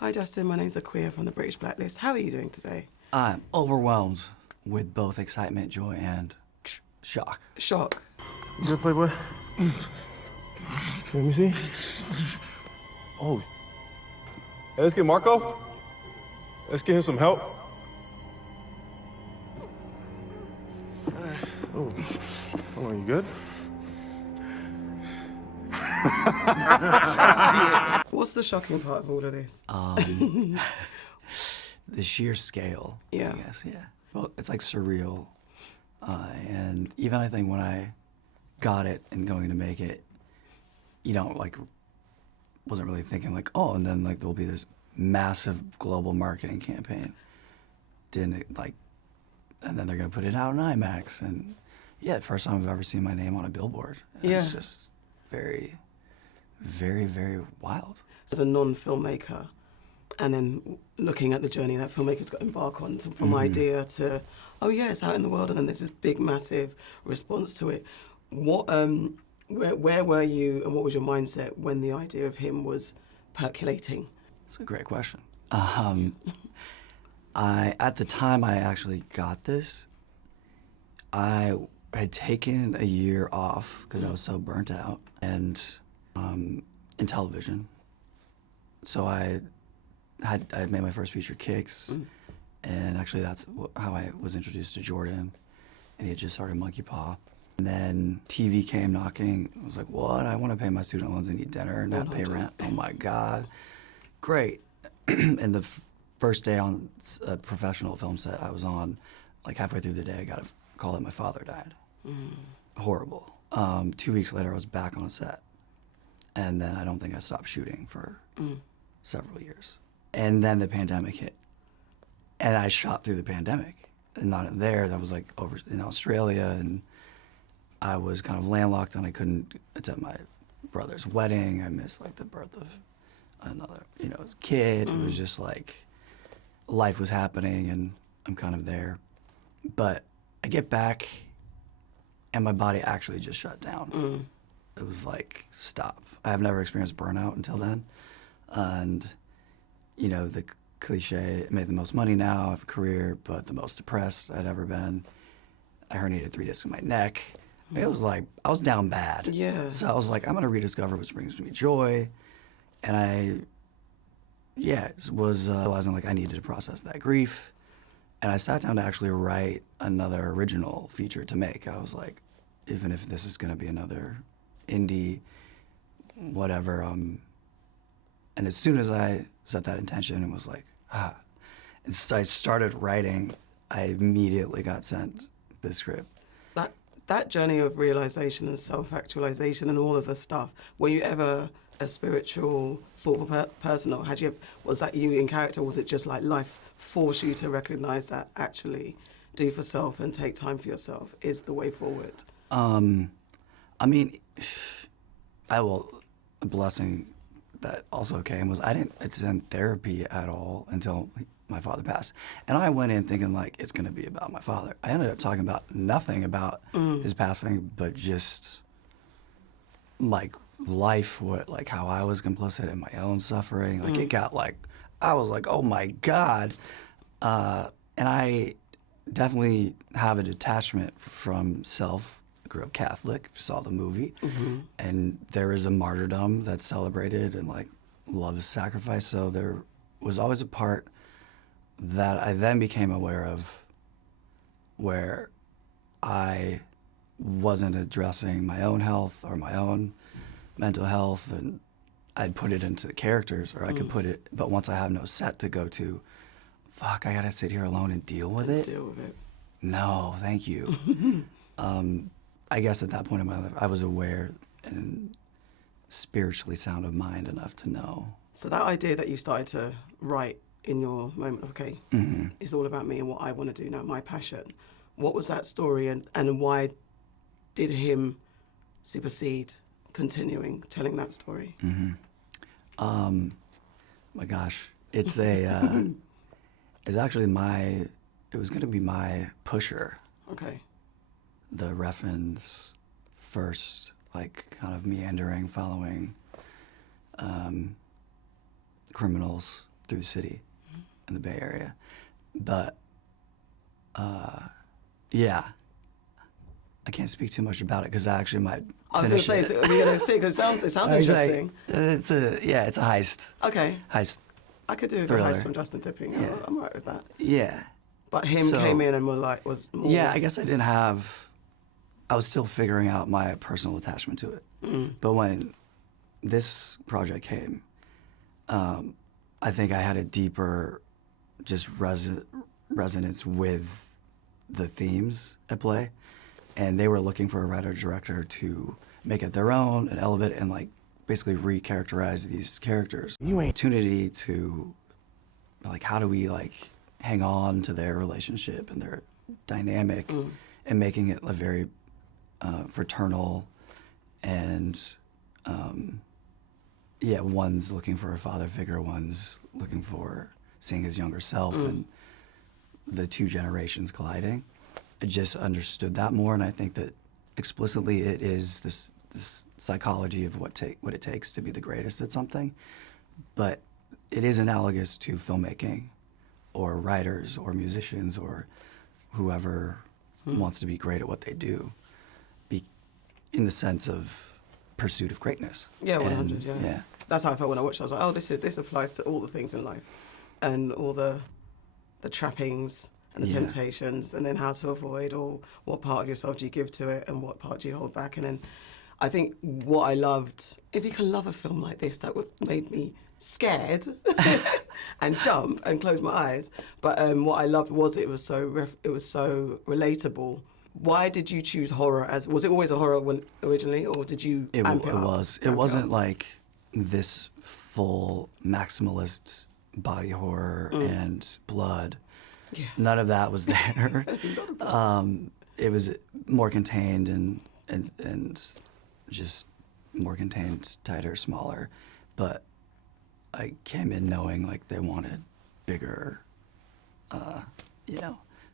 Hi Justin, my name's Aquia from the British Blacklist. How are you doing today? I'm overwhelmed with both excitement, joy, and shock. Shock. You good, Playboy? Let me see. Oh. Hey, let's get Marco. Let's get him some help. Oh. Hold on, you good? What's the shocking part of all of this? The sheer scale, Yeah. I guess, yeah. Well, it's like surreal. And even I think when I got it and going to make it, wasn't really thinking like, oh, and then like there'll be this massive global marketing campaign. And then they're gonna put it out on IMAX. And yeah, first time I've ever seen my name on a billboard. And Yeah. It's just very, very, very wild. As a non-filmmaker, and then looking at the journey that filmmakers got to embark on, from idea to, oh yeah, it's out in the world, and then there's this big, massive response to it. What, where were you, and what was your mindset when the idea of him was percolating? That's a great question. At the time I actually got this, I had taken a year off because I was so burnt out and in television. So I had made my first feature, Kicks, and actually that's how I was introduced to Jordan, and he had just started Monkey Paw. And then TV came knocking. I was like, what? I want to pay my student loans and eat dinner and not pay rent. Oh my God. Great. And the first day on a professional film set I was on, like halfway through the day, I got a call that my father died. Horrible. 2 weeks later, I was back on a set. And then I don't think I stopped shooting for several years. And then the pandemic hit. And I shot through the pandemic. And not there, that was like over in Australia, and I was kind of landlocked and I couldn't attend my brother's wedding. I missed like the birth of another, kid. It was just like life was happening and I'm kind of there. But I get back and my body actually just shut down. It was like, stop. I have never experienced burnout until then. And, the cliche, I made the most money now, I have a career, but the most depressed I'd ever been. I herniated 3 discs in my neck. It was like, I was down bad. Yeah. So I was like, I'm gonna rediscover what brings me joy. And I was realizing like I needed to process that grief. And I sat down to actually write another original feature to make. I was like, even if this is gonna be another indie, whatever. And as soon as I set that intention and was like, and so I started writing, I immediately got sent the script. That journey of realization and self-actualization and all of the stuff, were you ever a spiritual, thoughtful person, or was that you in character? Was it just like life forced you to recognize that actually do for self and take time for yourself is the way forward? I mean, a blessing that also came was I didn't attend therapy at all until my father passed. And I went in thinking like it's gonna be about my father. I ended up talking about nothing about his passing, but just like life, how I was complicit in my own suffering. Like it got like, I was like, oh my God. And I definitely have a detachment from self. I grew up Catholic, saw the movie, and there is a martyrdom that's celebrated and like love is sacrifice. So there was always a part that I then became aware of where I wasn't addressing my own health or my own mental health, and I'd put it into the characters, or I could put it, but once I have no set to go to, fuck, I gotta sit here alone and deal with it? Deal with it. No, thank you. I guess at that point in my life, I was aware and spiritually sound of mind enough to know. So that idea that you started to write in your moment of, okay, it's all about me and what I want to do now, my passion. What was that story, and why did him supersede continuing telling that story? My gosh, it's it's actually it was gonna be my pusher. Okay. The Refn's first, like, kind of meandering, following criminals through the city in the Bay Area. But, yeah, I can't speak too much about it because I actually might I was going finish to say, it. are you going to see? Because it sounds interesting. It's a heist. Okay. Heist. I could do a Thriller. heist from Justin Tipping. Yeah. I'm all right with that. Yeah. But him So- came in and was more... Yeah, I guess I was still figuring out my personal attachment to it. But when this project came, I think I had a deeper just resonance with the themes at play. And they were looking for a writer-director to make it their own and elevate it and like basically re-characterize these characters. Opportunity to like, how do we like hang on to their relationship and their dynamic and making it a very fraternal and one's looking for a father figure, one's looking for seeing his younger self and the two generations colliding. I just understood that more, and I think that explicitly it is this psychology of what it takes to be the greatest at something, but it is analogous to filmmaking or writers or musicians or whoever wants to be great at what they do, in the sense of pursuit of greatness. Yeah, 100, And, yeah. That's how I felt when I watched it. I was like, oh, this applies to all the things in life and all the trappings and the Yeah. temptations, and then how to avoid, or what part of yourself do you give to it and what part do you hold back. And then I think what I loved, if you can love a film like this, that would made me scared and jump and close my eyes. But what I loved was it was so relatable. Why did you choose horror was it always a horror originally, or did you amp it up? was. It wasn't like this full maximalist body horror and blood. Yes. None of that was there. It was more contained and just more contained, tighter, smaller. But I came in knowing like they wanted bigger,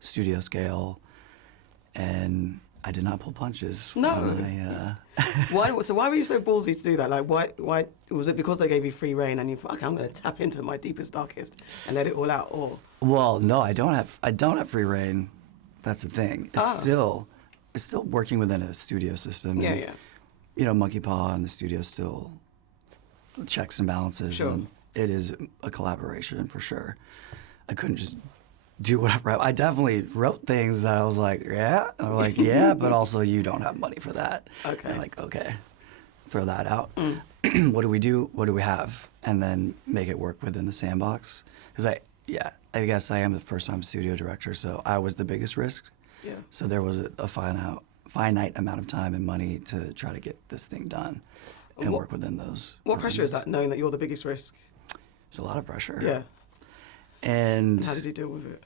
studio scale, and I did not pull punches. No. When Why were you so ballsy to do that? Like, why was it because they gave you free reign and you thought, okay, I'm going to tap into my deepest, darkest and let it all out? Or Well, no, I don't have free reign. That's the thing. It's still working within a studio system. Yeah, and, yeah. You know, Monkey Paw and the studio still checks and balances. Sure. And it is a collaboration for sure. I couldn't just do whatever. I definitely wrote things that I was like, yeah. I'm like, yeah, but also you don't have money for that. Okay. And like, okay, throw that out. What do we do? What do we have? And then make it work within the sandbox. Because I guess I am the first-time studio director, so I was the biggest risk. Yeah. So there was a finite amount of time and money to try to get this thing done and work within those. What pressure is that, knowing that you're the biggest risk? There's a lot of pressure. Yeah. And How did you deal with it?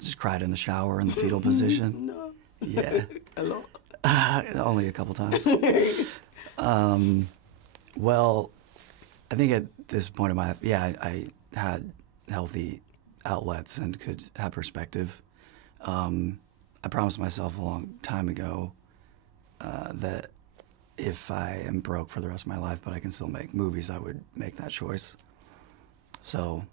just cried in the shower in the fetal position. No. Yeah. A lot. Only a couple times. Well, I think at this point in my life, I had healthy outlets and could have perspective. I promised myself a long time ago that if I am broke for the rest of my life, but I can still make movies, I would make that choice. So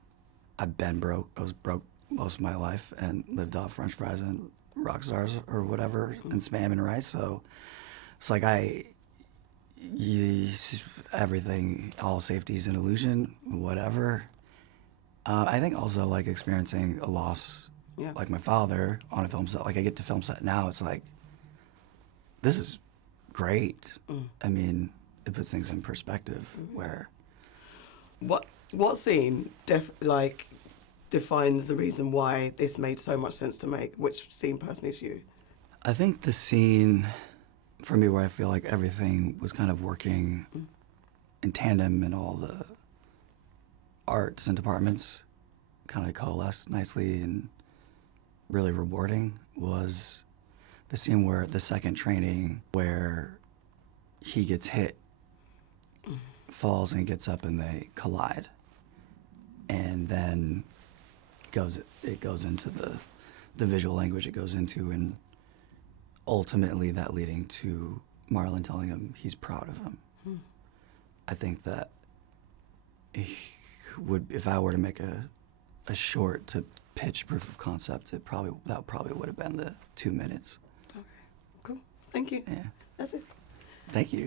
I've been broke. I was broke most of my life and lived off French fries and rock stars or whatever and Spam and rice. So it's like everything, all safety is an illusion, whatever. I think also like experiencing a loss, Yeah. like my father on a film set. Like I get to film set now, it's like, this is great. I mean, it puts things in perspective where. What scene defines the reason why this made so much sense to make? Which scene personally to you? I think the scene for me where I feel like everything was kind of working in tandem and all the arts and departments kind of coalesced nicely and really rewarding was the scene where the second training where he gets hit, falls and gets up and they collide. And then it goes into the visual language it goes into, and ultimately that leading to Marlon telling him he's proud of him. I think that would, if I were to make a short to pitch proof of concept, that probably would have been the 2 minutes. Okay, cool. Thank you. Yeah. That's it. Thank you.